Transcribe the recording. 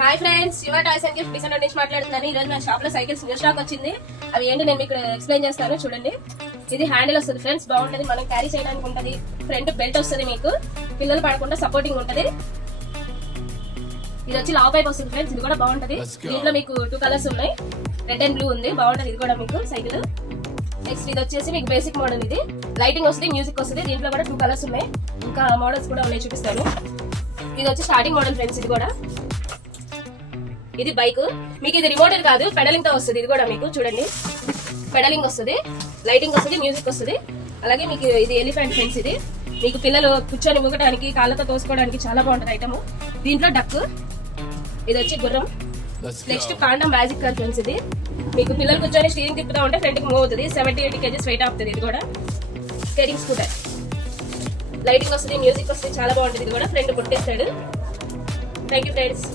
Hi friends, Shiva toys and gift December నుంచి మాట్లాడుతున్నాను. ఈ రోజు నా షాప్ లో సైకిల్స్ న్యూ స్టాక్ వచ్చింది. అవి ఏంటి నేను మీకు ఎక్స్ప్లెయిన్ చేస్తాను చూడండి. ఇది హ్యాండిల్ వస్తుంది ఫ్రెండ్స్, బాగుంటది, మనం క్యారీ చేయడానికి ఉంటది. ఫ్రంట్ బెల్ట్ వస్తుంది, మీకు పిల్లలు పడకుండా సపోర్టింగ్ ఉంటది. ఇది వచ్చి లావ్ పైప్ వస్తుంది ఫ్రెండ్స్, ఇది కూడా బాగుంటది. దీంట్లో మీకు 2 కలర్స్ ఉన్నాయి, రెడ్ అండ్ బ్లూ ఉంది, బాగుంటది ఇది కూడా మీకు సైకిల్. నెక్స్ట్ ఇది వచ్చేసి మీకు బేసిక్ మోడల్, ఇది లైటింగ్ వస్తుంది, మ్యూజిక్ వస్తుంది. దీంట్లో కూడా 2 కలర్స్ ఉన్నాయి, ఇంకా మోడల్స్ కూడా ఉన్నాయి, చూపిస్తాను. ఇది వచ్చి స్టార్టింగ్ మోడల్ ఫ్రెండ్స్, ఇది కూడా. ఇది బైక్, మీకు ఇది రిమోట్ కాదు, పెడలింగ్ తో వస్తుంది. ఇది కూడా మీకు చూడండి, పెడలింగ్ వస్తుంది, లైటింగ్ వస్తుంది, మ్యూజిక్ వస్తుంది. అలాగే మీకు ఇది ఎలిఫెంట్ ఫ్రెండ్స్, ఇది మీకు పిల్లలు కూర్చొని ఊగడానికి, కాళ్ళతో తోసుకోవడానికి చాలా బాగుంటుంది ఐటమ్. దీంట్లో డక్, ఇది వచ్చి గుర్రం. నెక్స్ట్ కాండం మ్యాజిక్ కార్ ఫ్రెండ్స్, ఇది మీకు పిల్లలు కూర్చొని స్టీరింగ్ తిప్పుతా ఉంటే ఫ్రంట్ కి మూవ్ అవుతుంది. 70-80 kgs వెయిట్ అవుతుంది. ఇది కూడా స్కేటింగ్ స్కూటర్, లైటింగ్ వస్తుంది, మ్యూజిక్ వస్తుంది, చాలా బాగుంటుంది. ఇది కూడా ఫ్రంట్ కొట్టేస్తాడు. Thank you friends.